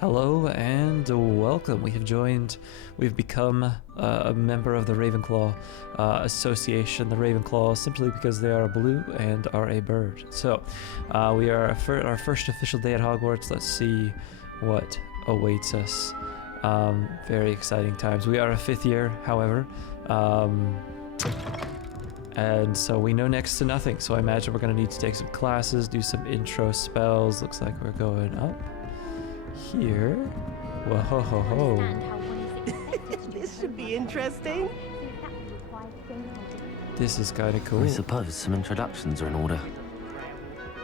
Hello and welcome. We've become a member of the Ravenclaw Association, the Ravenclaw, simply because they are blue and are a bird. So, we are our first official day at Hogwarts. Let's see what awaits us. Very exciting times. We are a 5th year, however, and so we know next to nothing. So I imagine we're going to need to take some classes, do some intro spells. Looks like we're going up here. Whoa, ho, ho, ho. This should be interesting. This is kind of cool. I suppose some introductions are in order.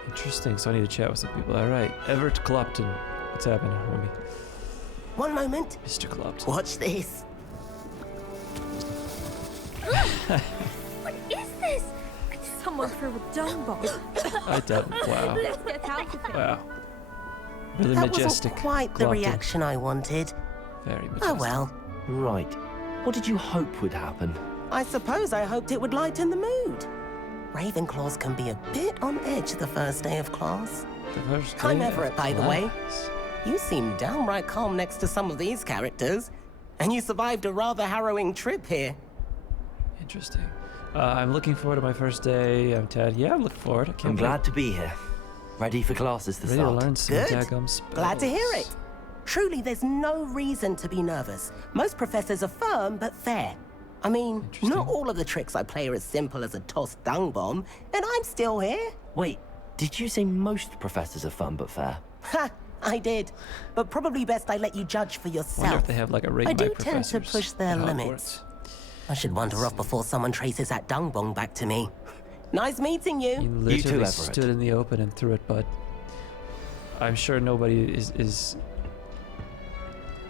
Interesting. So I need to chat with some people. All right, Everett Clopton. What's happening, homie? One moment. Mr. Clopton. Watch this. What is this? Someone threw a dung bomb. I don't. Wow. Let's get out of here. Wow. Really That majestic. wasn't quite the Clopton. reaction I wanted. Very majestic. Oh well. Right. What did you hope would happen? I suppose I hoped it would lighten the mood. Ravenclaws can be a bit on edge the first day of class. The first I'm day Everett, of by the way. class. You seem downright calm next to some of these characters. And you survived a rather harrowing trip here. Interesting. I'm looking forward to my first day. I'm Ted. Yeah, I'm looking forward. I can't I'm wait. glad to be here. Ready for classes to Ready to start. learn some Good. daggum spells. Glad to hear it. Truly, there's no reason to be nervous. Most professors are firm but fair. I mean, Interesting. not all of the tricks I play are as simple as a tossed dung bomb, and I'm still here. Wait, did you say most professors are fun but fair? Ha! I did. But probably best I let you judge for Wonder yourself. if they have like a rate I my do tend to professors push their at limits. Hogwarts. I should wander off before someone traces that dung bomb back to me. Nice meeting He you. literally too, Everett. stood in the open and threw it, but I'm sure nobody is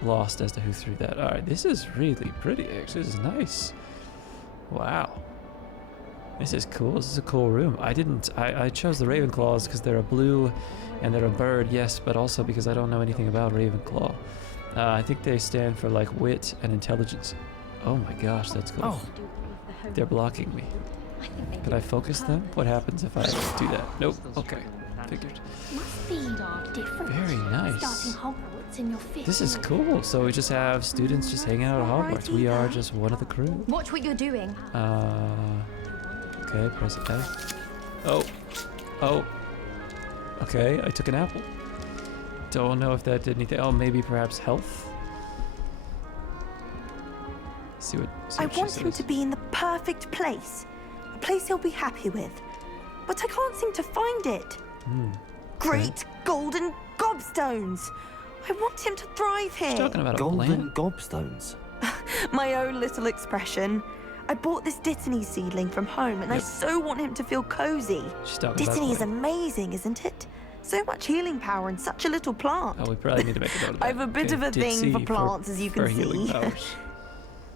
lost as to who threw that. All right, this is really pretty. Actually, this is nice. Wow, this is cool. This is a cool room. I chose the Ravenclaws because they're a blue and they're a bird, yes, but also because I don't know anything about Ravenclaw. I think they stand for like wit and intelligence. Oh my gosh, that's cool. Oh. They're blocking me. Could I focus them? What happens if I do that? Nope. Okay. Figured. Must be different. Very nice. Starting Hogwarts in your 5th This is year. cool. So we just have students just hanging out at Hogwarts. We are just one of the crew. Watch what you're doing. Okay, press F. Oh. Oh. Okay, I took an apple. Don't know if that did anything. Oh, maybe perhaps health? See what I she want him says. to be in the perfect place. A place he'll be happy with. But I can't seem to find it. Great golden gobstones! I want him to thrive here. She's talking about a Golden plant. gobstones. My own little expression. I bought this Dittany seedling from home and I Yep. so want him to feel cozy. She's talking about Dittany is plant. amazing, isn't it? So much healing power in such a little plant. Oh, we probably need to make a note of that. I have a bit Okay, of a thing Ditsy for plants, as you for can healing see. powers.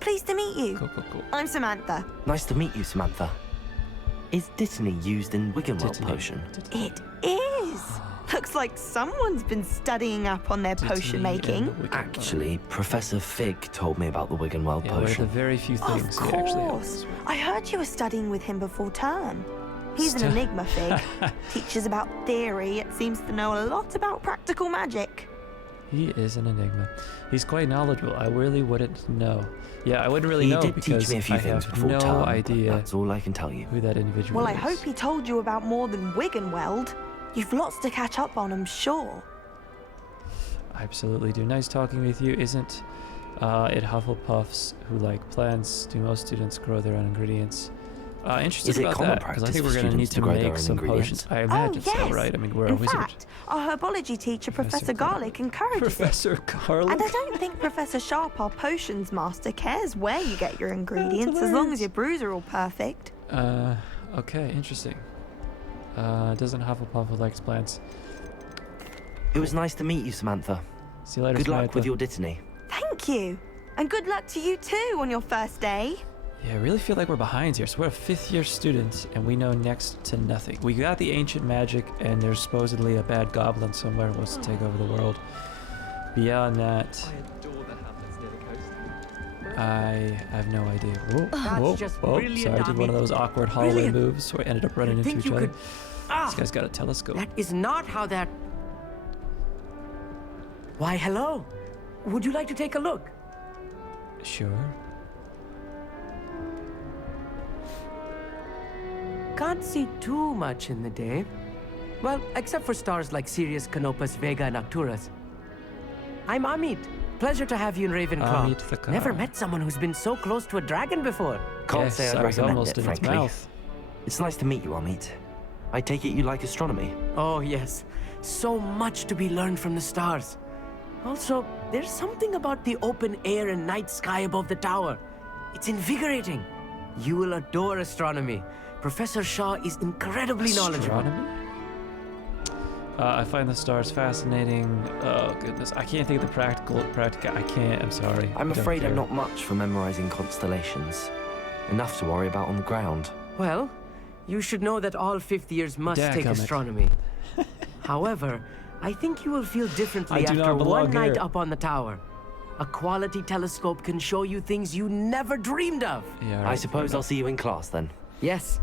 Pleased to meet you. Cool, cool, cool. I'm Samantha. Nice to meet you, Samantha. Is Dittany used in Wiggenweld Dittany. potion? It is. Looks like someone's been studying up on their potion Dittany making. and Wiccan. Actually, Professor Fig told me about the Wiggenweld Yeah, one of the potion. very few Of things he actually helps course. us with. I heard you were studying with him before term. He's an enigma, Fig. Teaches about theory, yet seems to know a lot about practical magic. He is an enigma. He's quite knowledgeable. I really wouldn't know. Yeah, I wouldn't really He know did because teach me a few I things have before no term, but idea that's all I can tell you. who that individual Well, I is. hope he told you about more than Wiggenweld. You've lots to catch up on, I'm sure. I absolutely do. Nice talking with you. Isn't it Hufflepuffs who like plants? Do most students grow their own ingredients? Interested Is it about common that because I practice think for we're going to need students to to grow their make own some ingredients? potions. I imagine oh, yes. so, right? I mean, we're a In wizard. fact, our herbology teacher, Professor Garlick, encourages it. Professor Garlic. And I don't think Professor Sharp, our potions master, cares where you get your ingredients, as long as your brews are all perfect. Okay, interesting. Doesn't Hufflepuff who likes plants? It was nice to meet you, Samantha. See you later, Good luck Samantha. with your Dittany. Thank you. And good luck to you too on your first day. Yeah, I really feel like we're behind here. So we're a 5th year student, and we know next to nothing. We got the ancient magic, and there's supposedly a bad goblin somewhere who wants to take over the world. Beyond that, I have no idea. Whoa, whoa, just whoa. brilliant, Sorry, I did one of Dobby. those awkward hallway Brilliant. moves, so I ended up running into think each you other. could- This guy's got a telescope. That is not how that... Why, hello. Would you like to take a look? Sure. Can't see too much in the day. Well, except for stars like Sirius, Canopus, Vega, and Arcturus. I'm Amit. Pleasure to have you in Ravenclaw. Amit the car. Never met someone who's been so close to a dragon before. Can't Yes, say I'd I was recommend almost it, in its frankly. mouth. It's nice to meet you, Amit. I take it you like astronomy. Oh, yes. So much to be learned from the stars. Also, there's something about the open air and night sky above the tower. It's invigorating. You will adore astronomy. Professor Shaw is incredibly knowledgeable. Astronomy? I find the stars fascinating. Oh goodness, I can't think of the practical. I can't. I'm sorry. I'm I don't afraid care. I'm not much for memorizing constellations. Enough to worry about on the ground. Well, you should know that all fifth years must take Dadgummit. astronomy. However, I think you will feel differently I do after not belong one night here. up on the tower. A quality telescope can show you things you never dreamed of. Yeah. I right, suppose I'll see you in class then. Yes.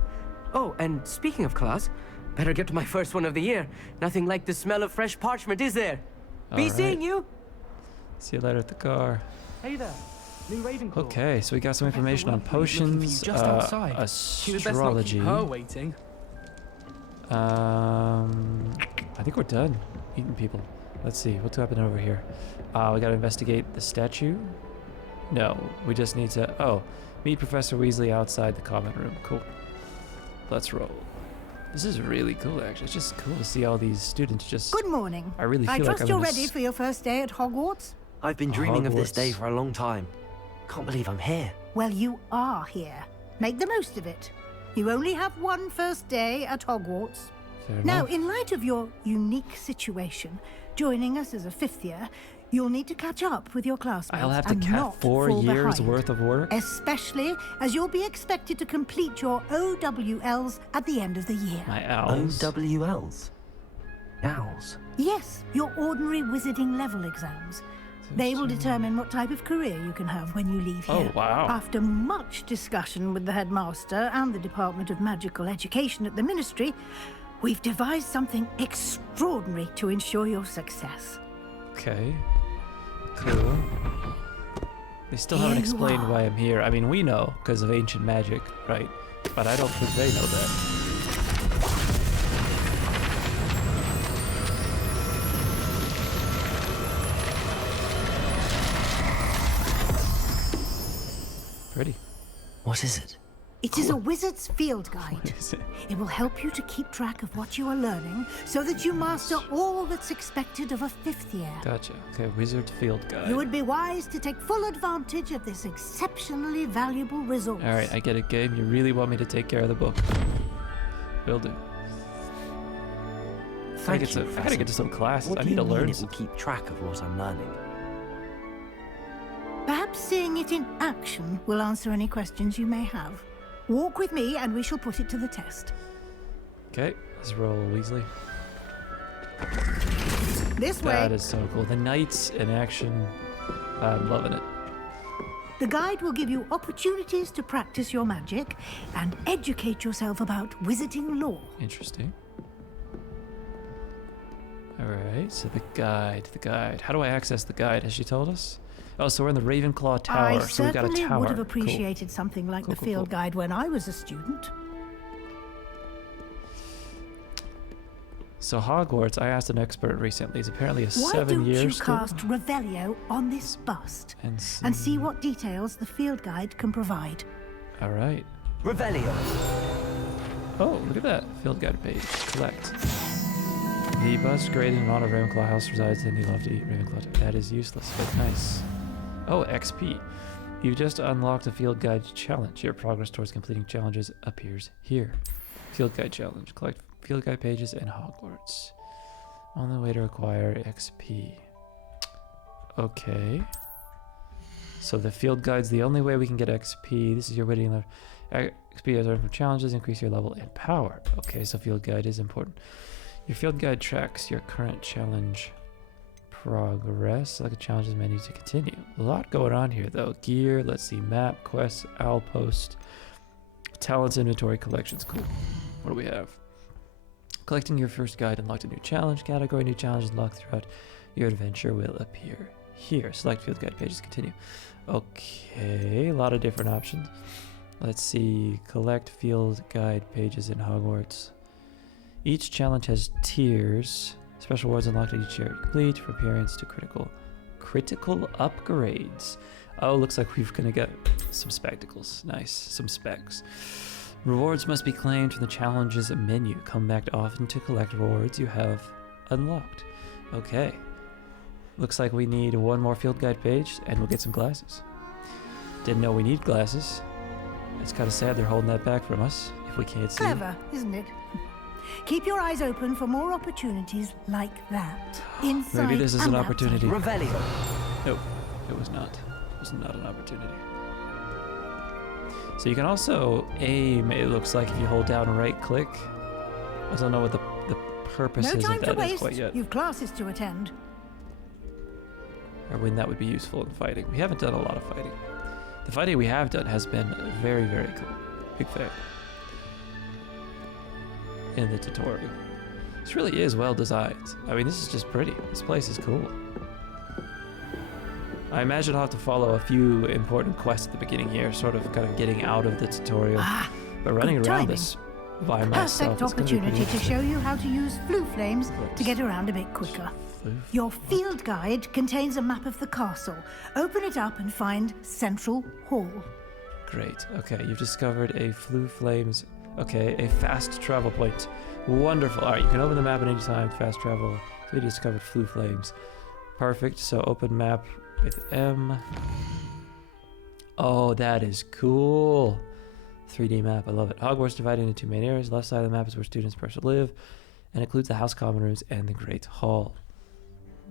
Oh, and speaking of class, better get to my first one of the year. Nothing like the smell of fresh parchment, is there? Be All seeing right. you. See you later at the car. Hey there, new Ravenclaw. Okay, so we got some information on potions, just outside. She would best not astrology. keep her waiting. I think we're done eating people. Let's see what's happening over here. We gotta investigate the statue. No, we just need to. Oh, meet Professor Weasley outside the common room. Cool. Let's roll. This is really cool, actually. It's just cool to see all these students just. Good morning. I really I feel like trust I'm you're in a ready for your first day at Hogwarts? I've been dreaming of this day Hogwarts. for a long time. Can't believe I'm here. Well, you are here. Make the most of it. You only have one first day at Hogwarts. Fair Now, enough. in light of your unique situation, joining us as a fifth year, you'll need to catch up with your classmates I'll have to and cat not 4 fall years behind. worth of work. Especially as you'll be expected to complete your OWLs at the end of the year. My owls. OWLs? Owls? Yes, your ordinary wizarding level exams. They will determine what type of career you can have when you leave Oh, here. wow. After much discussion with the headmaster and the Department of Magical Education at the Ministry, we've devised something extraordinary to ensure your success. Okay. Cool. They still haven't Here you explained are. why I'm here. I mean, we know because of ancient magic, right? But I don't think they know that. Pretty. What is it? It is a wizard's field What guide. is it? It will help you to keep track of what you are learning so that you master all that's expected of a fifth year. Gotcha. Okay, wizard field guide. You would be wise to take full advantage of this exceptionally valuable resource. All right, I get it, game. You really want me to take care of the book? Will do. Thank you, I gotta Professor. get to some classes. What I do need you to mean learn. it will keep track of what I'm learning? Perhaps seeing it in action will answer any questions you may have. Walk with me and we shall put it to the test. Okay, let's roll Weasley. This That way, is so cool. The knights in action. I'm loving it. the guide will give you opportunities to practice your magic and educate yourself about wizarding lore. Interesting. All right, so the guide. How do I access the guide? Has she told us? Oh, so we're in the Ravenclaw Tower. I So we've got a certainly tower. would have Cool. appreciated something like Cool, the cool, field cool. guide when I was a student. So Hogwarts, I asked an expert recently, is apparently a Why 7-year don't you school. cast Revelio on this bust And see what details the field guide can provide? All right. Revelio! Oh, look at that. Field guide page. Collect. The bust graded in honor of Ravenclaw House resides in the lofty Ravenclaw. That is useless, but nice. Oh, XP. You've just unlocked a field guide challenge. Your progress towards completing challenges appears here. Field guide challenge. Collect field guide pages in Hogwarts. Only way to acquire XP. Okay. So the field guide's the only way we can get XP. This is your waiting left. XP is earned from challenges, increase your level and power. Okay, so field guide is important. Your field guide tracks your current challenge progress. Select a challenges menu to continue. A lot going on here though. Gear, let's see, map, quests, owl post, talents, inventory, collections. Cool. What do we have? Collecting your first guide unlocked a new challenge category. New challenges unlocked throughout Your adventure will appear here. Select field guide pages, continue. Okay, a lot of different options. Let's see, collect field guide pages in Hogwarts. Each challenge has tiers. Special rewards unlocked at each year. Complete from appearance to critical upgrades. Oh, looks like we're gonna get some spectacles. Nice, some specs. Rewards must be claimed from the challenges menu. Come back often to collect rewards you have unlocked. Okay. Looks like we need one more field guide page and we'll get some glasses. Didn't know we need glasses. It's kind of sad they're holding that back from us if we can't see. Clever, isn't it? Keep your eyes open for more opportunities like that. Inside Maybe this is and an opportunity. Revelio. Nope, it was not. It was not an opportunity. So you can also aim, it looks like, if you hold down right click. I don't know what the purpose No is time of to that is waste. quite yet. You've classes to attend. Or when that would be useful in fighting. We haven't done a lot of fighting. The fighting we have done has been very, very cool. Big fan. In the tutorial. This really is well designed. I mean, this is just pretty. This place is cool. I imagine I'll have to follow a few important quests at the beginning here, sort of kind of getting out of the tutorial. But running good around timing. this by myself Perfect is gonna be pretty opportunity to show you how to use flue flames Right. to get around a bit quicker. Flue- Your field guide contains a map of the castle. Open it up and find Central Hall. Great. Okay, you've discovered a Flue Flames. Okay, a fast travel point. Wonderful. All right, you can open the map at any time. Fast travel. So you discovered Flue Flames. Perfect. So open map with M. Oh, that is cool. 3D map. I love it. Hogwarts divided into two main areas. Left side of the map is where students prefer to live, and includes the house common rooms and the Great Hall.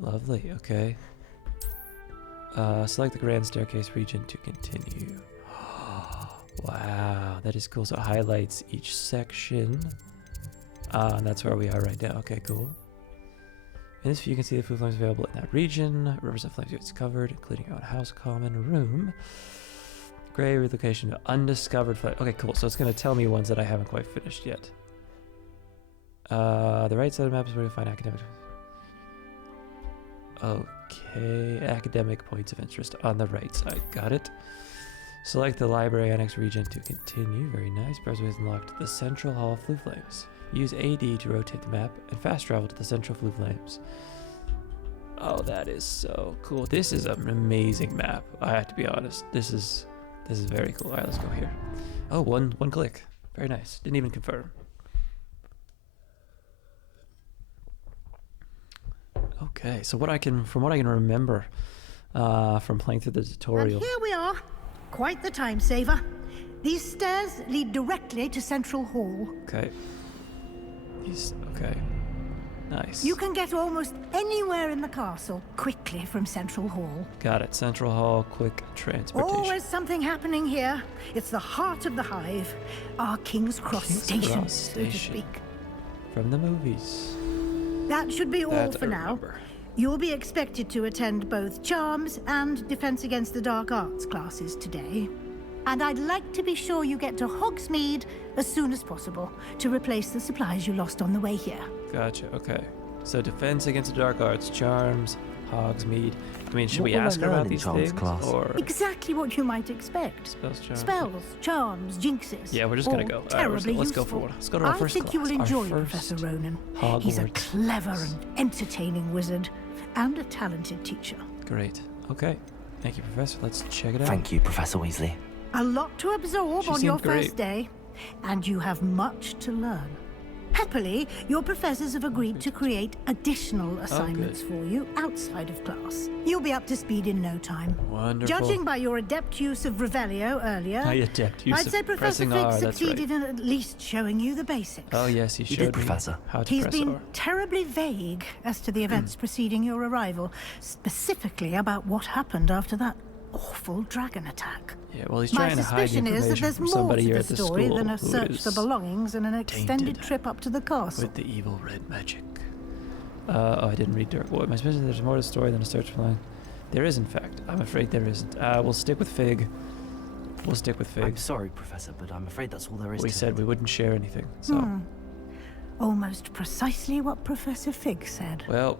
Lovely. Okay. Select the Grand Staircase region to continue. Wow, that is cool. So it highlights each section. And that's where we are right now. Okay, cool. In this view, you can see the food flames available in that region. Rivers of flames it's covered, including your own house common room. Gray relocation of undiscovered flame. Okay, cool. So it's going to tell me ones that I haven't quite finished yet. The right side of the map is where you find academic. Okay, academic points of interest on the right side. Got it. Select the library annex region to continue. Very nice. Browser has unlocked the Central Hall of Flue Flames. Use AD to rotate the map and fast travel to the Central Flue Flames. Oh, that is so cool. This is an amazing map. I have to be honest. This is very cool. All right, let's go here. Oh, one click. Very nice. Didn't even confirm. Okay, so from what I can remember from playing through the tutorial. And here we are. Quite the time saver. These stairs lead directly to Central Hall. Okay. Okay. Nice. You can get almost anywhere in the castle quickly from Central Hall. Got it. Central Hall, quick transportation. Always something happening here. It's the heart of the hive. Our King's Cross Station, so to speak. From the movies. That should be all That for I now. remember. You'll be expected to attend both Charms and Defense Against the Dark Arts classes today. And I'd like to be sure you get to Hogsmeade as soon as possible to replace the supplies you lost on the way here. Gotcha. Okay. So Defense Against the Dark Arts, Charms, Hogsmeade. I mean, should What we will I ask her learn about in these Charms things? class? Or Exactly what you might expect. spells, charms? Spells, charms, jinxes. Yeah, we're just gonna all go. All right, Terribly let's go useful. for one. Let's go to our I first think you will class, our enjoy first Professor Ronan. Hogwarts. He's a clever and entertaining wizard, and a talented teacher. Great. Okay. Thank you, Professor. Let's check it out. Thank you, Professor Weasley. A lot to absorb She on your seemed great. first day, and you have much to learn. Happily, your professors have agreed to create additional assignments for you outside of class. You'll be up to speed in no time. Wonderful. Judging by your adept use of Revelio earlier, I adept use I'd of say Professor pressing Fig R, that's right. succeeded in at least showing you the basics. Oh yes, he You showed did, me Professor. how to He's press been R. terribly vague as to the events preceding your arrival, specifically about what happened after that awful dragon attack. Yeah, well, he's My trying to hide the suspicion is that information there's from more somebody to here the at the story school than a who search is for belongings and an extended tainted trip up to the castle. with the evil red magic. Oh, I didn't read Dark Wood. My suspicion is there's more to the story than a search for belongings. There is, in fact. I'm afraid there isn't. We'll stick with Fig. We'll stick with Fig. I'm sorry, Professor, but I'm afraid that's all there is We to said it. we wouldn't share anything, so... Almost precisely what Professor Fig said. Well,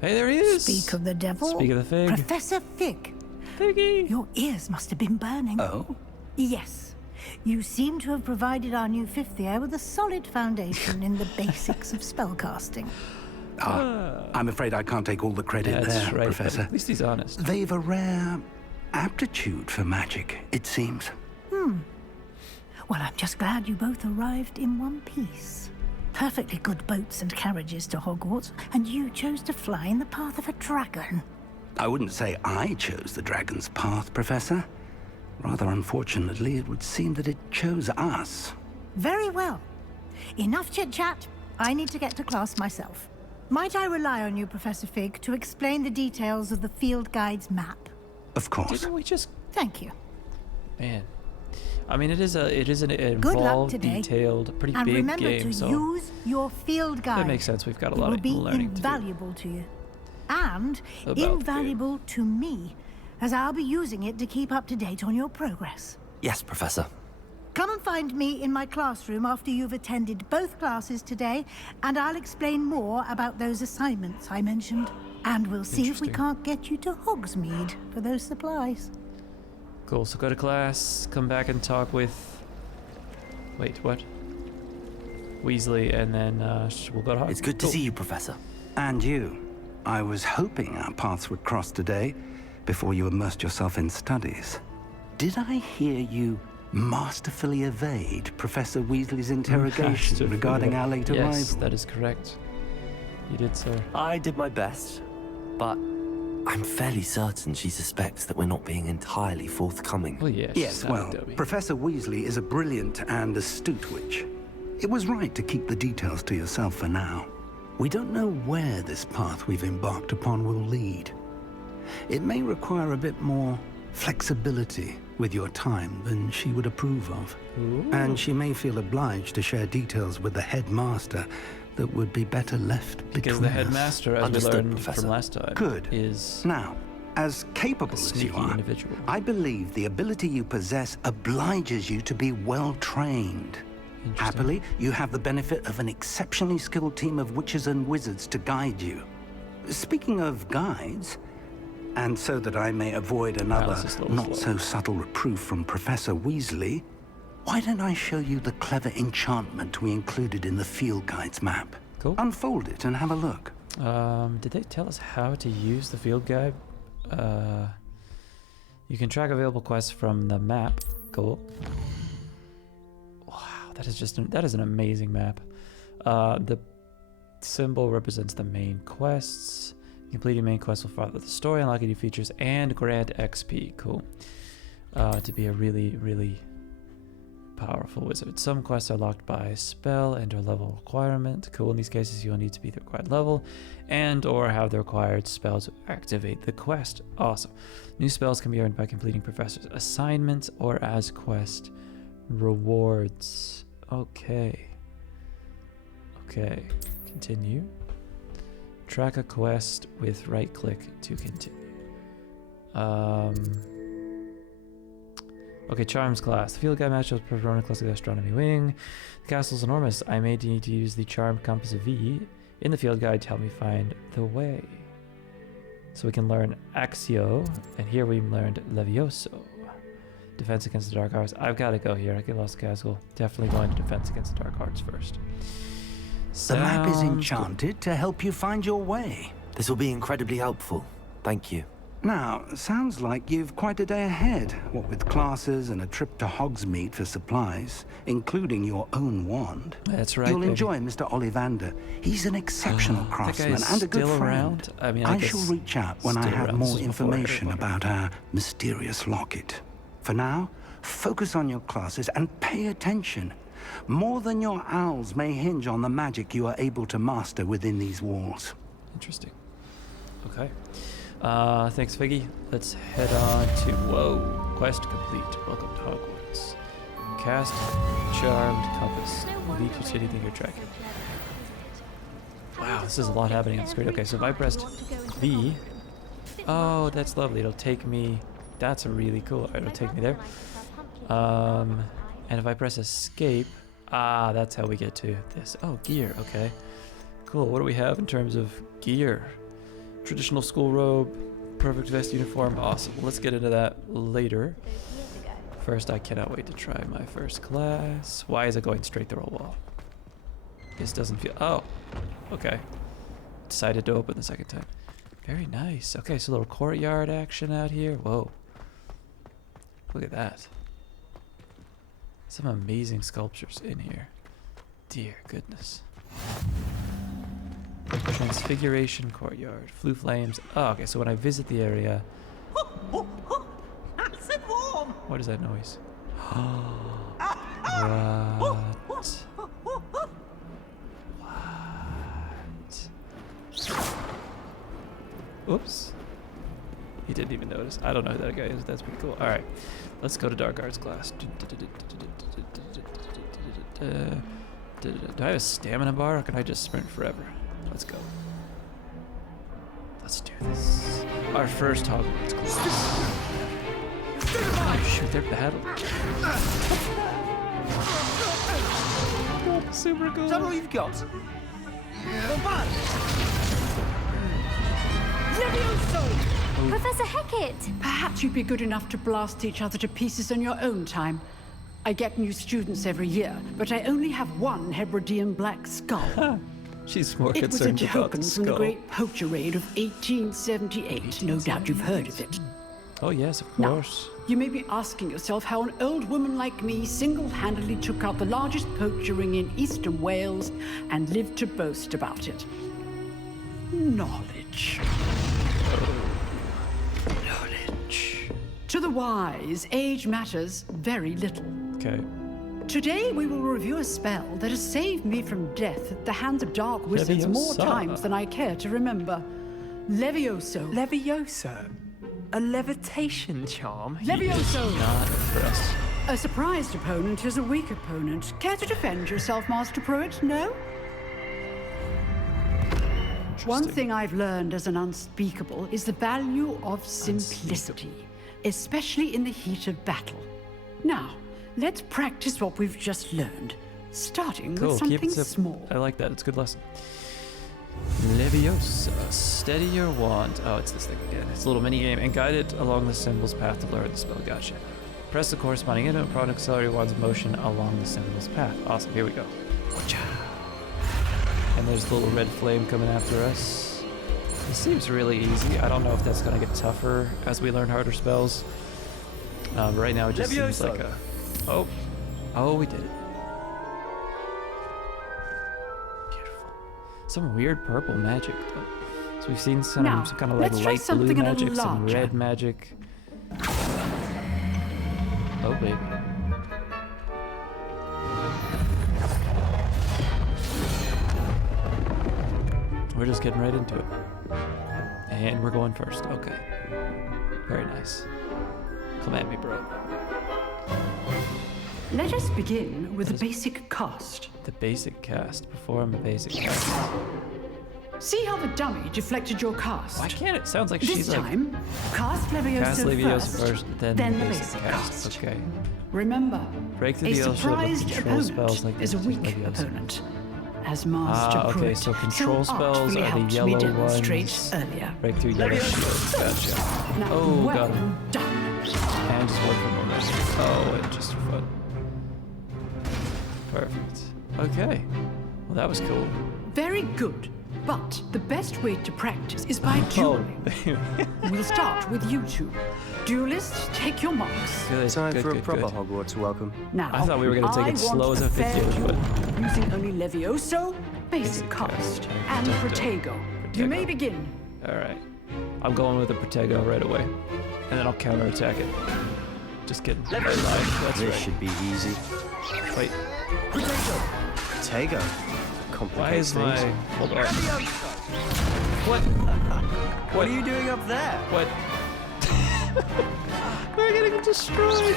Hey, there he is. Speak of the devil. Speak of the fig. Professor Fig. Figgy. Your ears must have been burning. Oh? Yes. You seem to have provided our new fifth year with a solid foundation in the basics of spellcasting. I'm afraid I can't take all the credit That's there, right, Professor. At least he's honest. They've a rare aptitude for magic, it seems. Well, I'm just glad you both arrived in one piece. Perfectly good boats and carriages to Hogwarts, and you chose to fly in the path of a dragon. I wouldn't say I chose the dragon's path, Professor. Rather unfortunately, it would seem that it chose us. Very well. Enough chit-chat. I need to get to class myself. Might I rely on you, Professor Fig, to explain the details of the field guide's map? Of course. Didn't we just... Thank you. Man. I mean, it is an Good luck involved, today. detailed, pretty And big remember game, to so use your field guide. that makes sense. We've got a It lot will of be learning to do. invaluable to you. And About the invaluable to me, as I'll be using it to keep up to date on your progress. Yes, Professor. Come and find me in my classroom after you've attended both classes today, and I'll explain more about those assignments I mentioned. And we'll see if we Interesting. can't get you to Hogsmeade for those supplies. Cool, so go to class, come back and talk with... Wait, what? Weasley, and then we'll go to Hogwarts. It's good to see you, Professor. And you. I was hoping our paths would cross today before you immersed yourself in studies. Did I hear you masterfully evade Professor Weasley's interrogation regarding our late arrival? Yes, that is correct. You did, sir. I did my best, but I'm fairly certain she suspects that we're not being entirely forthcoming. Well, yeah. Yes, well, Professor Weasley is a brilliant and astute witch. It was right to keep the details to yourself for now. We don't know where this path we've embarked upon will lead. It may require a bit more flexibility with your time than she would approve of. Ooh. And she may feel obliged to share details with the headmaster that would be better left Because between the us. headmaster, as we Understood, learned Professor. from last time, Good. is Now, as a capable as you sneaky are, individual. I believe the ability you possess obliges you to be well trained. Interesting. Happily, you have the benefit of an exceptionally skilled team of witches and wizards to guide you. Speaking of guides, and so that I may avoid another this is a little not slow. so subtle reproof from Professor Weasley, why don't I show you the clever enchantment we included in the field guide's map? Cool. Unfold it and have a look. Did they tell us how to use the field guide? You can track available quests from the map. Cool. Wow, that is an amazing map. The symbol represents the main quests. Completing main quests will follow the story, unlock new features, and grant XP. Cool. To be a really, really powerful wizard. Some quests are locked by spell and or level requirement. Cool. In these cases, you'll need to be the required level and or have the required spell to activate the quest. Awesome. New spells can be earned by completing professor's assignments or as quest rewards. Okay. Okay. Continue. Track a quest with right click to continue. Okay, Charms class. The field guide matches Performance class of the Astronomy Wing. The castle's enormous. I may need to use the Charm Compass V in the field guide to help me find the way. So we can learn Accio, and here we learned Levioso. Defense against the Dark Arts. I've got to go here. I get lost the castle. Definitely going to Defense against the Dark Arts first. The map is Sounds enchanted to help you find your way. This will be incredibly helpful. Thank you. Now, sounds like you've quite a day ahead, what with classes and a trip to Hogsmeade for supplies, including your own wand. That's right, You'll baby. enjoy Mr. Ollivander. He's an exceptional That craftsman guy's and a good still friend. around? I mean, I shall guess reach out when I still have around. This more was before information everybody. about our mysterious locket. For now, focus on your classes and pay attention. More than your owls may hinge on the magic you are able to master within these walls. Interesting. Okay. Thanks, Figgy. Let's head on to... Whoa. Quest complete. Welcome to Hogwarts. Cast Charmed Compass. Lead you to anything you're tracking. Wow, this is a lot happening on the screen. Okay, so if I pressed V... Oh, that's lovely. It'll take me... That's really cool. Alright, it'll take me there. And if I press Escape... Ah, that's how we get to this. Oh, gear. Okay. Cool. What do we have in terms of gear? Traditional school robe, perfect vest uniform. Awesome. Let's get into that later. First, I cannot wait to try my first class. Why is it going straight through a wall? This doesn't feel... Oh, okay. Decided to open the second time. Very nice. Okay, so a little courtyard action out here. Whoa. Look at that. Some amazing sculptures in here. Dear goodness. Transfiguration courtyard. Flue flames. Oh, okay, so when I visit the area... What is that noise? What? Oops. He didn't even notice. I don't know who that guy is. That's pretty cool. Alright. Let's go to Dark Arts class. Do I have a stamina bar or can I just sprint forever? Let's go. Let's do this. Our first Hogwarts class. Oh shoot, they're battling. Super cool. Is that all you've got? Professor Hecat! Perhaps you'd be good enough to blast each other to pieces on your own time. I get new students every year, but I only have one Hebridean black skull. She's more It was a concerned about token the from the skull. Great Poacher Raid of 1878. No doubt you've heard of it. Oh yes, of Now, course. you may be asking yourself how an old woman like me single-handedly took out the largest poacher ring in eastern Wales and lived to boast about it. Knowledge. Knowledge. To the wise, age matters very little. Okay. Today we will review a spell that has saved me from death at the hands of dark wizards more Leviosa. times than I care to remember. Levioso. Levioso? A levitation charm? Levioso! Not impressed. A surprised opponent is a weak opponent. Care to defend yourself, Master Pruitt? No? One thing I've learned as an unspeakable is the value of simplicity, especially in the heat of battle. Now, let's practice what we've just learned, starting Cool. with Keep something it simple. small. I like that. It's a good lesson. Leviosa. Steady your wand. Oh, it's this thing again. It's a little mini game and guide it along the symbol's path to learn the spell. Gotcha. Press the corresponding input prompt to accelerate your wand's motion along the symbol's path. Awesome. Here we go. And there's a little red flame coming after us. This seems really easy. I don't know if that's going to get tougher as we learn harder spells. But right now it just seems like a... Oh. Oh, we did it. Beautiful. Some weird purple magic. So we've seen some Now, kind of like let's try light blue something a little magic, some larger. red magic. Oh, baby. We're just getting right into it. And we're going first. Okay. Very nice. Come at me, bro. Let us begin with the basic cast. The basic cast. Perform a basic cast. See how the dummy deflected your cast? Why can't it? Sounds like This she's like... time, cast Levioso Cast Leviosa first, then the the basic basic cast. cast. Okay. Remember, Break through a the shield with surprised control spells opponent like is a this, weak Leviosa. opponent. As Master Okay, Pruitt so control spells artfully are the helped yellow me demonstrate ones. earlier. Break through yellow shield. Gotcha. Now, Oh, well got him. done. And just one for momentum. Oh, and just for fun. Perfect. Okay. Well, that was cool. Very good. But the best way to practice is by Oh, dueling. We'll start with you two. Duelists, take your marks. good, Time good, for good, a proper good. Hogwarts welcome. Now, I thought we were gonna take it I slow want as a fair video, duel, but- using only Levioso, basic Basic cast, cast, and Protego. Protego. You may Protego. begin. All right. I'm going with a Protego right away. And then I'll counterattack it. Just kidding. I lied. That's This right. should be easy. Wait. Protego. Why Complicates is my... things. Hold on. What? What are you doing up there? What? We're getting destroyed.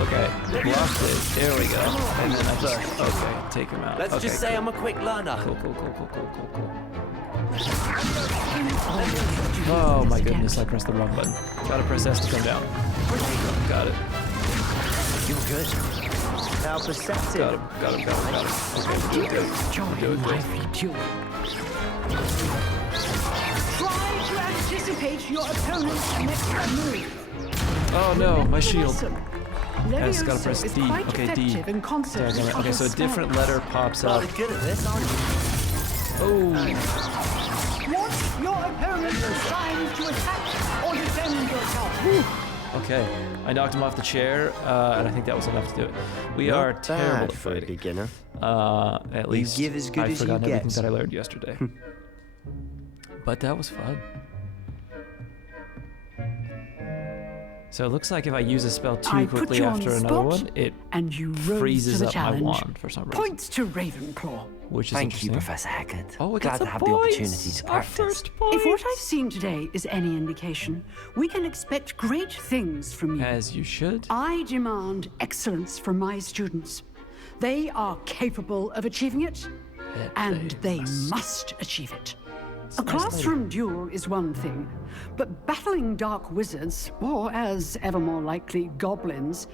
Okay, blocked it. There we go. And then I just... Okay, take him out. Let's okay, just say cool. I'm a quick learner. Cool. Oh my goodness, I pressed the wrong button. Gotta press S to come down. Got it. You're good. How perceptive. Got him. Okay, we're doing good. Join Doing good. lively duel. Fly Anticipate your opponent's next move. Oh no, my shield. Leviosa Yes, gotta press is D. quite Okay, D. effective in concert with Okay, other so a different spells. letter pops up. Really good at this, aren't you? Oh, Want your opponent assigned to attack or defend yourself. okay. I knocked him off the chair, and I think that was enough to do it. We Not are terrible bad at for a fighting. beginner. At least give as good I've as you forgotten everything get. that I learned yesterday. But that was fun. So it looks like if I use a spell too I put quickly you on after the another spot, one, it and you rose freezes to the up my challenge. wand for some reason. Points to Ravenclaw. Which is Thank you, interesting. Professor Haggard. Oh, we Glad got to some have the points. opportunity to Our practice. first points. If what I've seen today is any indication, we can expect great things from you. As you should. I demand excellence from my students. They are capable of achieving it, and they must achieve it. A classroom duel is one thing, but battling dark wizards, or as ever more likely, goblins,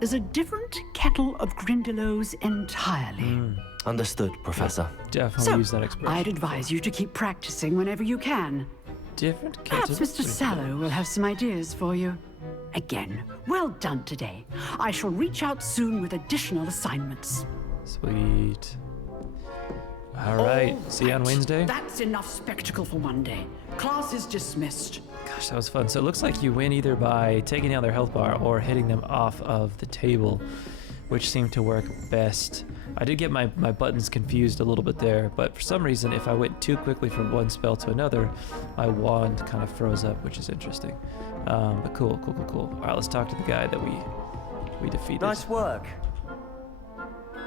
is a different kettle of Grindylows entirely. Understood, Professor. Definitely So, use that expression. I'd advise you to keep practicing whenever you can. Different Perhaps Mr. Sallow will have some ideas for you. Again, well done today. I shall reach out soon with additional assignments. Sweet. All right. See you on Wednesday. That's enough spectacle for one day. Class is dismissed. Gosh, that was fun. So it looks like you win either by taking down their health bar or hitting them off of the table, which seemed to work best. I did get my buttons confused a little bit there, but for some reason, if I went too quickly from one spell to another, my wand kind of froze up, which is interesting. But cool. All right, let's talk to the guy that we defeated. Nice work.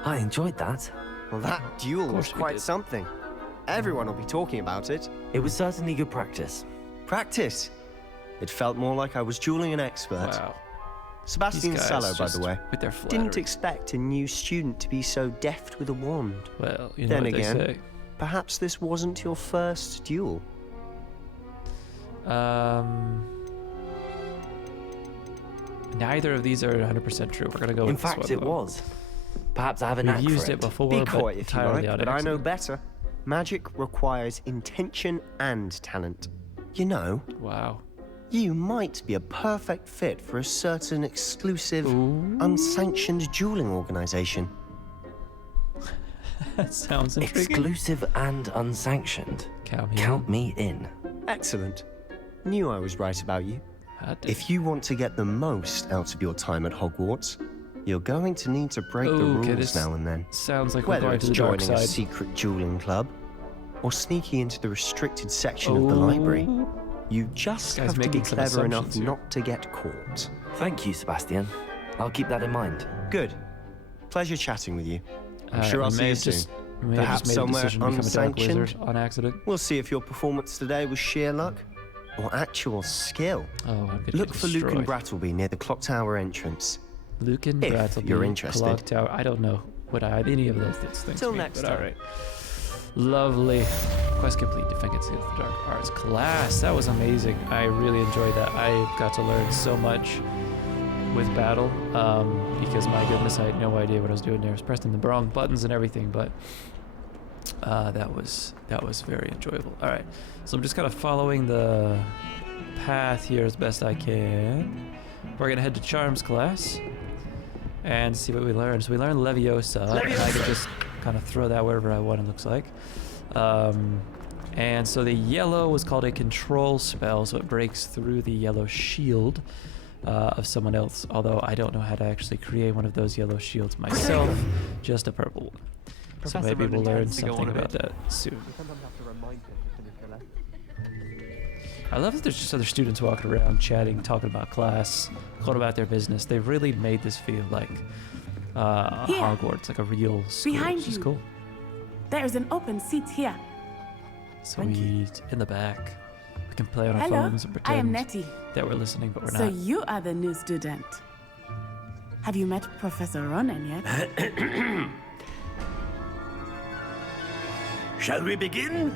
I enjoyed that. Well, that duel was course we quite did. something. Everyone will be talking about it. It was certainly good practice. Practice. It felt more like I was dueling an expert. Wow. Sebastian These guys Sallow, by just the way, with their didn't flattery. expect a new student to be so deft with a wand. Well, you know Then what again, they say. perhaps this wasn't your first duel. Neither of these are 100% true. We're gonna go with In this fact, one, it though. was. Perhaps I have a We've knack for used it. it before, Be but coy if you entirely like, on but I know accident. better. Magic requires intention and talent. You know, Wow. you might be a perfect fit for a certain exclusive, unsanctioned dueling organization. That sounds intriguing. Exclusive and unsanctioned. Count me in. Excellent. Knew I was right about you. If you want to get the most out of your time at Hogwarts, you're going to need to break the Okay, rules this now and then. sounds like we're Whether going it's to the dark joining a side. secret dueling club or sneaking into the restricted section of the library, you just This guy's have to be making some clever enough assumptions here. not to get caught. Thank you, Sebastian. I'll keep that in mind. Good. Pleasure chatting with you. I'm sure I'll we see may you have soon. just, we may have Perhaps just made a somewhere decision to become a dark wizard unsanctioned. on accident. We'll see if your performance today was sheer luck or actual skill. Oh, I'm gonna Look get for Luke and destroyed. Brattleby near the clock tower entrance. Luke and If Brattleby, you're interested. Clock Tower. I don't know what any of those things Till mean, next but time. all right. Lovely. Quest complete. Defend against the Dark Arts class. That was amazing. I really enjoyed that. I got to learn so much with battle because my goodness, I had no idea what I was doing there. I was pressing the wrong buttons and everything, but that was very enjoyable. All right, so I'm just kind of following the path here as best I can. We're gonna head to Charms class and see what we learn. So we learned Leviosa, and I can just kind of throw that wherever I want, it looks like. And so the yellow was called a control spell, so it breaks through the yellow shield of someone else, although I don't know how to actually create one of those yellow shields myself, just a purple one. So maybe we'll learn something about that soon. I love that there's just other students walking around chatting, talking about class, going about their business. They've really made this feel like Hogwarts, like a real school, Behind which is you. cool. There's an open seat here. Sweet. In the back. We can play on our Hello, phones and I am pretend Nettie. that we're listening, but we're So not. you are the new student. Have you met Professor Ronan yet? Shall we begin?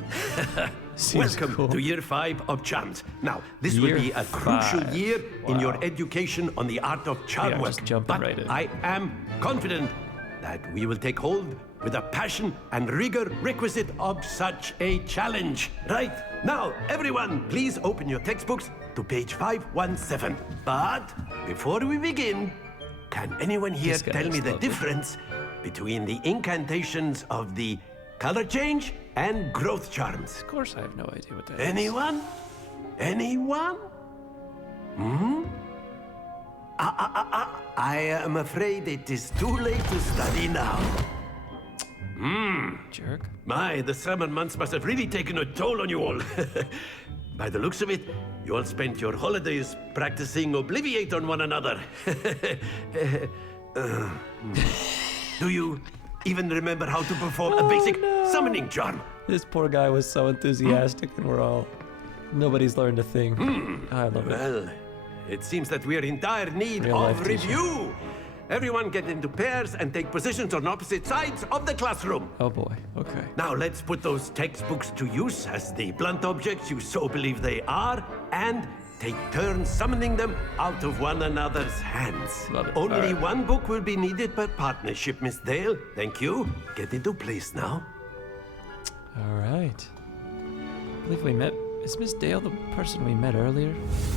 Seems Welcome cool. to Year 5 of Charms. Now, this will Year be a crucial 5. year in your Wow. education on the art of charm Yeah, work. just jumping but right in. I am confident that we will take hold with the passion and rigor requisite of such a challenge. Right, now, everyone, please open your textbooks to page 517. But before we begin, can anyone here tell me the difference between the incantations of the color change and growth charms? Of course I have no idea what that is. Anyone? Anyone? I am afraid it is too late to study now. Jerk. My, the summer months must have really taken a toll on you all. By the looks of it, you all spent your holidays practicing Obliviate on one another. Do you even remember how to perform a basic summoning charm? This poor guy was so enthusiastic, and nobody's learned a thing. I love it. Well, it seems that we are in dire need Real life of review. Everyone get into pairs and take positions on opposite sides of the classroom. Oh boy, okay. Now let's put those textbooks to use as the blunt objects you so believe they are, and take turns summoning them out of one another's hands. Love it. Only one book will be needed per partnership, Miss Dale. Thank you. Get into place now. All right. I believe we met. Is Miss Dale the person we met earlier?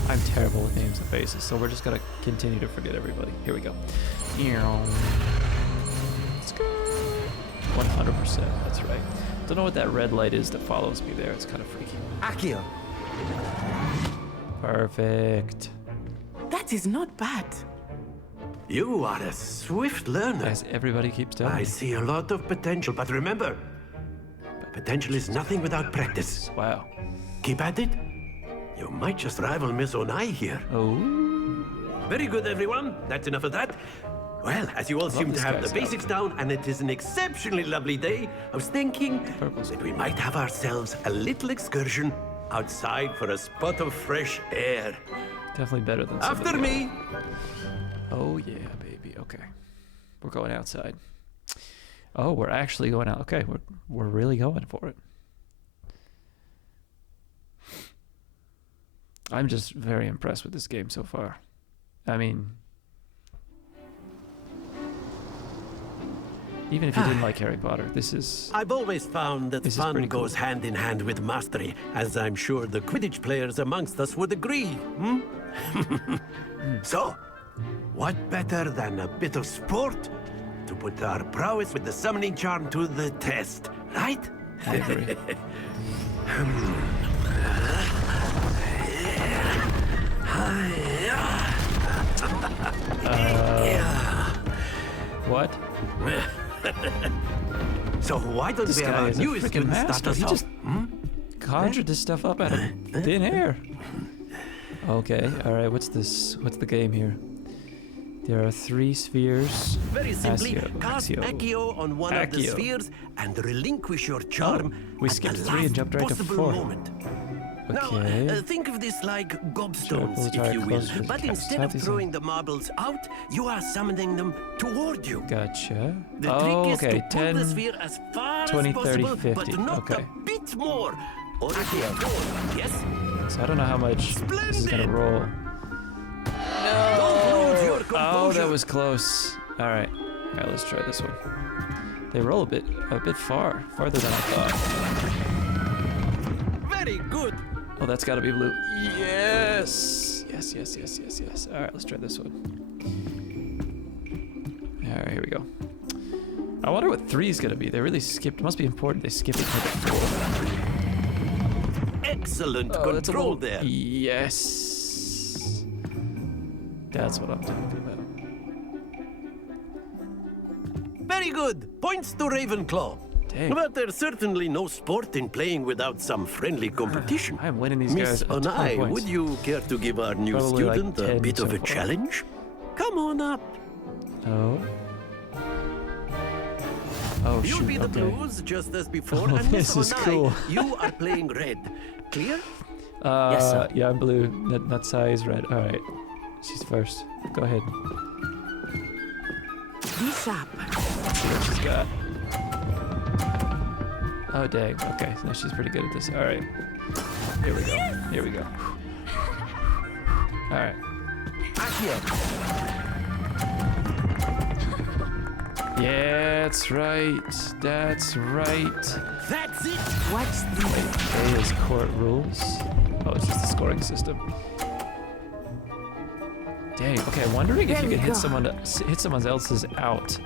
I'm terrible with names and faces, so we're just gonna continue to forget everybody. Here we go. 100%, that's right. Don't know what that red light is that follows me there. It's kind of freaky. Accio. Perfect. That is not bad. You are a swift learner. As everybody keeps telling me. I see a lot of potential, but remember, potential is nothing without practice. Wow. Keep at it. You might just rival Miss Onai here. Oh. Very good, everyone. That's enough of that. Well, as you all seem to have the basics down, and it is an exceptionally lovely day, I was thinking that we might have ourselves a little excursion outside for a spot of fresh air. Definitely better than After me. Oh yeah, baby. Okay. We're going outside. Oh, we're actually going out. Okay, we're really going for it. I'm just very impressed with this game so far. I mean, even if you didn't like Harry Potter, this is... I've always found that fun goes hand in hand with mastery, as I'm sure the Quidditch players amongst us would agree. So, what better than a bit of sport to put our prowess with the summoning charm to the test, right? I agree. What? So why don't we have our newest student start us off? Conjured this stuff up out of thin air. Okay, alright, what's this? What's the game here? There are 3 spheres. Very simply, cast Accio on one of the spheres and relinquish your charm. We skipped 3 and jumped right to 4. Moment. Okay. Now, think of this like gobstones, if you will. But instead of throwing the marbles out, you are summoning them toward you. Gotcha. The trick is to pull the sphere as far 20, as possible, 30, 50. but not a bit more. Or yes? So I don't know how much this is gonna roll. Don't lose your composure. Oh, that was close. All right, let's try this one. They roll a bit farther than I thought. Very good. Oh, that's got to be blue. Yes. Yes. All right, let's try this one. All right, here we go. I wonder what 3 is gonna be. They really skipped. It must be important. They skipped it to the 4. Excellent control there. Yes. That's what I'm talking about. Very good. Points to Ravenclaw. Dang. But there's certainly no sport in playing without some friendly competition. I'm winning these Miss guys. Miss Onai, would you care to give our new student a bit of a challenge? Come on up. Oh. Oh, You'll shoot, be the okay. blues just as before, Oh, and Miss this is Onai, cool. you are playing red. Clear? Yes, sir. Yeah, I'm blue. Natsai is red. All right. She's first. Go ahead. Be sharp. What she's got. Oh, dang. Okay, no, she's pretty good at this. All right. Here we go. Here we go. All right. Yeah, that's right. That's right. That's it. What's the... Wait, A is court rules. Oh, it's just the scoring system. Dang. Okay, I'm wondering if you can hit someone else's out.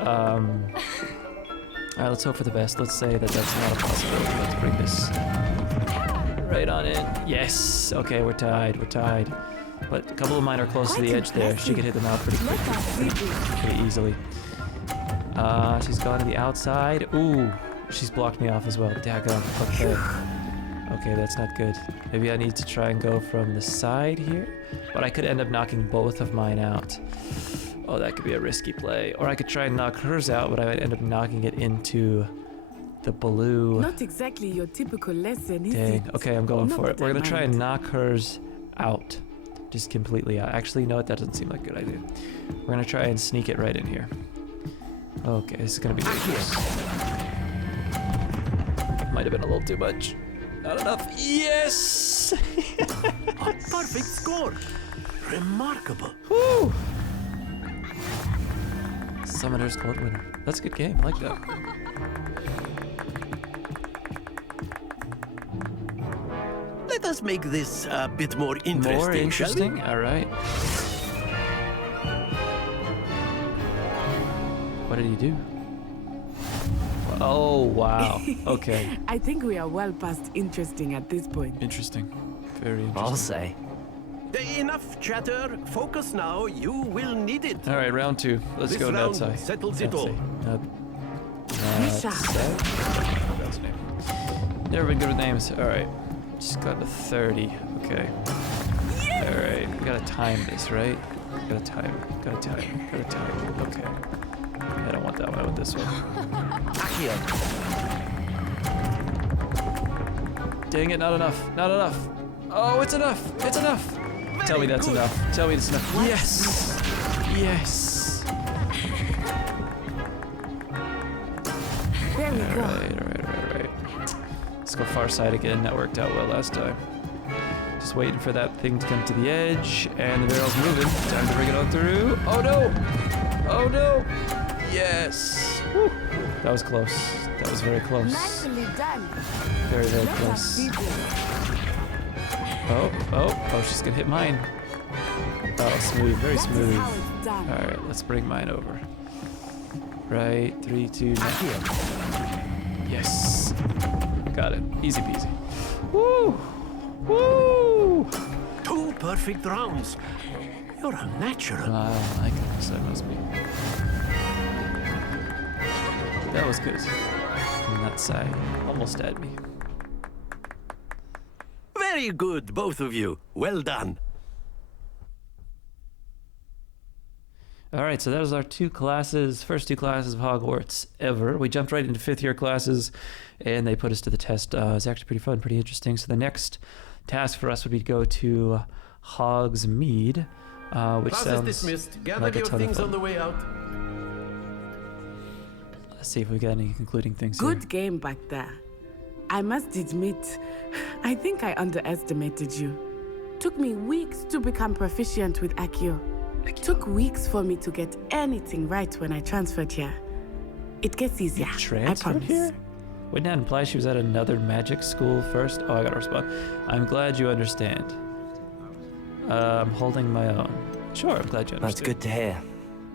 All right, let's hope for the best. Let's say that that's not a possibility. Let's bring this right on in. Yes. Okay, we're tied. We're tied. But a couple of mine are close to the edge there. She could hit them out pretty easily. She's gone to the outside. Ooh, she's blocked me off as well. Daggone. Okay. Okay, that's not good. Maybe I need to try and go from the side here. But I could end up knocking both of mine out. Oh, that could be a risky play. Or I could try and knock hers out, but I would end up knocking it into the blue. Not exactly your typical lesson, is Dang. it? Okay, I'm going for it. We're going to try and knock hers out. Just completely out. Actually, you know what? That doesn't seem like a good idea. We're going to try and sneak it right in here. Okay, this is going to be dangerous. Might have been a little too much. Not enough. Yes! A perfect score. Remarkable. Woo! Summoner's Court winner. That's a good game. I like that. Let us make this a bit more interesting. More interesting? All right. What did he do? Oh, wow. Okay. I think we are well past interesting at this point. Interesting. Very interesting. I'll say. Enough chatter. Focus now. You will need it. All right, round 2. Let's go round that side. settles it all. That's his name. Never been good with names. All right. Just got to 30. Okay. All right. We gotta time this, right? Gotta time it. Gotta time it. Gotta time it. Okay. I don't want that one. I want this one. Dang it! Not enough. Not enough. Oh, it's enough. It's enough. Tell me that's enough. Tell me it's enough. Yes. Yes. There we go. All right. Let's go far side again. That worked out well last time. Just waiting for that thing to come to the edge, and the barrel's moving. Time to bring it on through. Oh no! Oh no! Yes. Woo. That was close. That was very close. Nicely done. Very, very close. Oh, she's gonna hit mine. Oh, smooth, very smooth. All right, let's bring mine over. Right, 3, 2, 9. Yes. Got it. Easy peasy. Woo! Woo! 2 perfect rounds. You're a natural. I don't like it, so it must be. That was good. On that side. Almost had me. Very good, both of you. Well done. All right, so that was our first 2 classes of Hogwarts ever. We jumped right into 5th year classes, and they put us to the test. It was actually pretty fun, pretty interesting. So the next task for us would be to go to Hogsmeade, which Class sounds is dismissed. Gather like a your ton things of on fun. the way out. Let's see if we got any concluding things Good here. game back there. I must admit, I think I underestimated you. Took me weeks to become proficient with Accio. It took weeks for me to get anything right when I transferred here. It gets easier, I Transferred promise. here? Wouldn't that imply she was at another magic school first? Oh, I gotta respond. I'm glad you understand. I'm holding my own. Sure, I'm glad you understand. That's good to hear.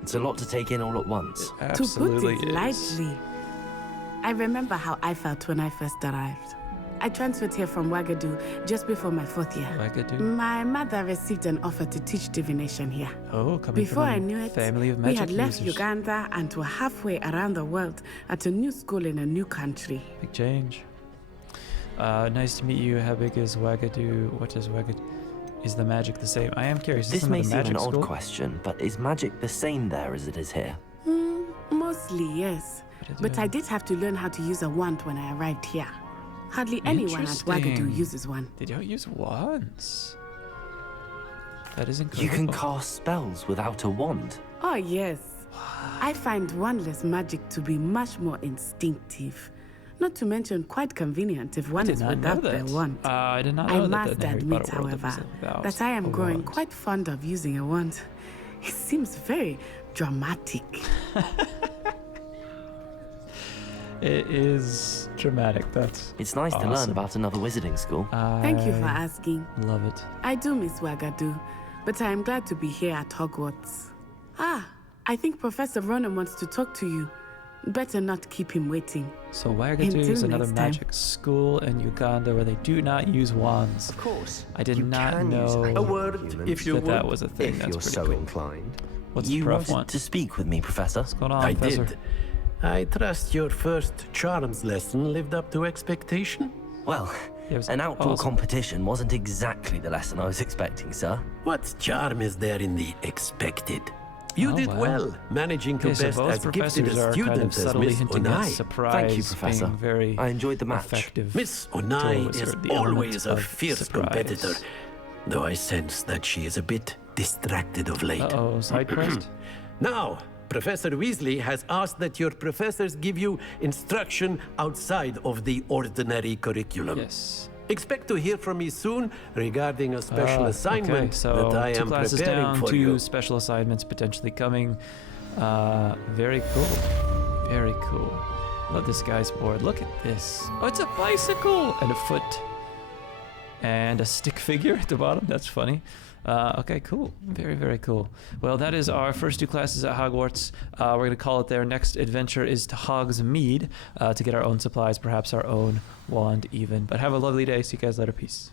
It's a lot to take in all at once. Absolutely To put it lightly, I remember how I felt when I first arrived. I transferred here from Wagadu just before my 4th year. Wagadu? My mother received an offer to teach divination here. Oh, coming Before from I a knew it, family of we magic had left users. Uganda and were halfway around the world at a new school in a new country. Big change. Nice to meet you. How big is Wagadu? What is Wagadu? Is the magic the same? I am curious. Is This this may another seem an magic odd school? question, but is magic the same there as it is here? Mostly, yes. But I did have to learn how to use a wand when I arrived here. Hardly anyone at Wagadu Interesting. uses one. They don't use wands. That is You incredible. can cast spells without a wand. Oh, yes. I find wandless magic to be much more instinctive. Not to mention quite convenient if one did is not know without their that. wand. I did not I know that must in the Harry admit, Potter world it was however, about that I am a growing wand. quite fond of using a wand. It seems very dramatic. It is dramatic. That's It's nice to learn about another wizarding school. Thank you for asking. Love it. I do miss Wagadu, but I am glad to be here at Hogwarts. Ah, I think Professor Ronan wants to talk to you. Better not keep him waiting. So Wagadu is another magic school in Uganda where they do not use wands. Of course. I did not know a word if you that was a thing. If That's you're pretty so cool. inclined. What's You the prof wanted want? to speak with me, Professor? What's going on, I Professor? did. I trust your first charms lesson lived up to expectation? Well, an outdoor competition wasn't exactly the lesson I was expecting, sir. What charm is there in the expected? You Oh, did wow. well, managing to Okay, so best both as gifted professors a are student kind of as subtly Miss hinting at Onai. surprise Thank you, Professor. being very I enjoyed the match. effective. Miss to Onai assert is the element always a of fierce surprise. competitor, though I sense that she is a bit distracted of late. Uh-oh, side quest? Now, Professor Weasley has asked that your professors give you instruction outside of the ordinary curriculum. Yes. Expect to hear from me soon regarding a special assignment okay, so that I two am classes preparing down, for two you. special assignments potentially coming. Very cool. Very cool. Love this guy's board. Look at this. Oh, it's a bicycle and a foot and a stick figure at the bottom. That's funny. Okay, cool. Very, very cool. Well, that is our first two classes at Hogwarts. We're going to call it there. Next adventure is to Hogsmeade to get our own supplies, perhaps our own wand even. But have a lovely day. See you guys later. Peace.